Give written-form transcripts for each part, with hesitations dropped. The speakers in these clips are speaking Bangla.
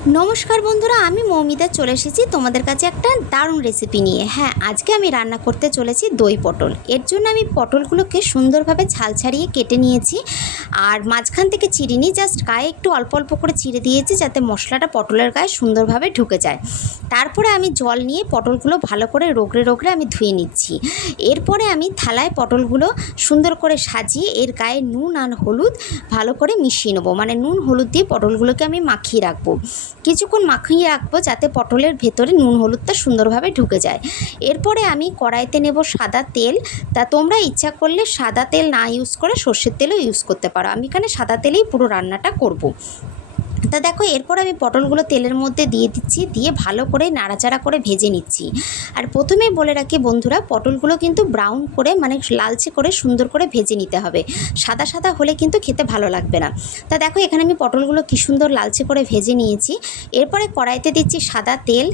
নমস্কার বন্ধুরা, আমি মৌমিতা চলে এসেছি তোমাদের কাছে একটা দারুণ রেসিপি নিয়ে। হ্যাঁ, আজকে আমি রান্না করতে চলেছি দই পটল। এর জন্য আমি পটলগুলোকে সুন্দরভাবে ছাল ছাড়িয়ে কেটে নিয়েছি, আর মাঝখান থেকে চিরিনি, জাস্ট গায়ে একটু অল্প অল্প করে চিড়ে দিয়েছি যাতে মশলাটা পটলের গায়ে সুন্দরভাবে ঢুকে যায়। তারপরে আমি জল নিয়ে পটলগুলো ভালো করে রগড়ে রগড়ে আমি ধুয়ে নিচ্ছি। এরপরে আমি থালায় পটলগুলো সুন্দর করে সাজিয়ে এর গায়ে নুন আর হলুদ ভালো করে মিশিয়ে নেবো, মানে নুন হলুদ দিয়ে পটলগুলোকে আমি মাখিয়ে রাখবো। কিছুক্ষণ মাখিয়ে রাখবো যাতে পটলের ভেতরে নুন হলুদটা সুন্দরভাবে ঢুকে যায়। এরপরে আমি কড়াইতে নেব সাদা তেল। তা তোমরা ইচ্ছা করলে সাদা তেল না ইউজ করে সর্ষের তেলও ইউজ করতে পারো। আমি এখানে সাদা তেলেই পুরো রান্নাটা করব। তা দেখো, এরপর আমি পটলগুলো তেলের মধ্যে দিয়ে দিচ্ছি, দিয়ে ভালো করে নাড়াচাড়া করে ভেজে নিচ্ছি। আর প্রথমে বলে রাখি বন্ধুরা, পটলগুলো কিন্তু ব্রাউন করে, মানে লালচে করে সুন্দর করে ভেজে নিতে হবে। সাদা সাদা হলে কিন্তু খেতে ভালো লাগবে না। তা দেখো, এখানে আমি পটলগুলো কী সুন্দর লালচে করে ভেজে নিয়েছি। এরপরে কড়াইতে দিচ্ছি সাদা তেল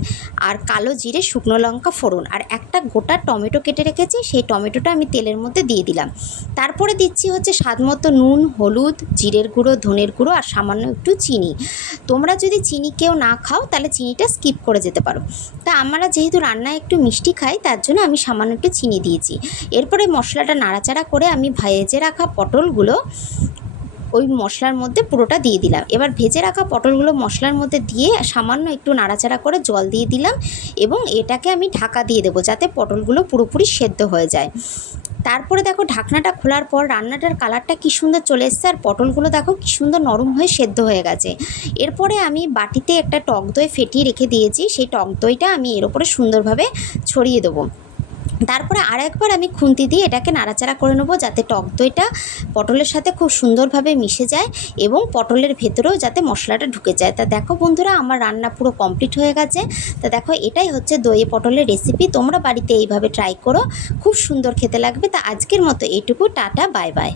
আর কালো জিরে, শুকনো লঙ্কা ফোড়ন, আর একটা গোটা টমেটো কেটে রেখেছি, সেই টমেটোটা আমি তেলের মধ্যে দিয়ে দিলাম। তারপরে দিচ্ছি হচ্ছে স্বাদ মতো নুন, হলুদ, জিরের গুঁড়ো, ধনের গুঁড়ো আর সামান্য একটু চিনি। তোমরা যদি চিনি কেউ না খাও তাহলে চিনিটা স্কিপ করে যেতে পারো। তা আমরা যেহেতু রান্নায় একটু মিষ্টি খাই, তার জন্য আমি সামান্য একটু চিনি দিয়েছি। এরপরে মশলাটা নাড়াচাড়া করে আমি ভেজে রাখা পটলগুলো ওই মশলার মধ্যে পুরোটা দিয়ে দিলাম। এবার ভেজে রাখা পটলগুলো মশলার মধ্যে দিয়ে সামান্য একটু নাড়াচাড়া করে জল দিয়ে দিলাম, এবং এটাকে আমি ঢাকা দিয়ে দেবো যাতে পটলগুলো পুরোপুরি সেদ্ধ হয়ে যায়। তারপরে দেখো, ঢাকনাটা খোলার পর রান্নাটার কালারটা কী সুন্দর চলে এসছে, আর পটলগুলো দেখো কী সুন্দর নরম হয়ে সেদ্ধ হয়ে গেছে। এরপরে আমি বাটিতে একটা টক দই ফেটিয়ে রেখে দিয়েছি, সেই টক দইটা আমি এর ওপরে সুন্দরভাবে ছড়িয়ে দেবো। তারপরে আরেকবার আমি খুন্তি দিয়ে এটাকে নাড়াচাড়া করে নেবো যাতে টক দইটা পটলের সাথে খুব সুন্দরভাবে মিশে যায় এবং পটলের ভেতরেও যাতে মশলাটা ঢুকে যায়। তা দেখো বন্ধুরা, আমার রান্না পুরো কমপ্লিট হয়ে গেছে। তা দেখো, এটাই হচ্ছে দই পটলের রেসিপি। তোমরা বাড়িতে এইভাবে ট্রাই করো, খুব সুন্দর খেতে লাগবে। তা আজকের মতো এইটুকু, টাটা, বাই বাই।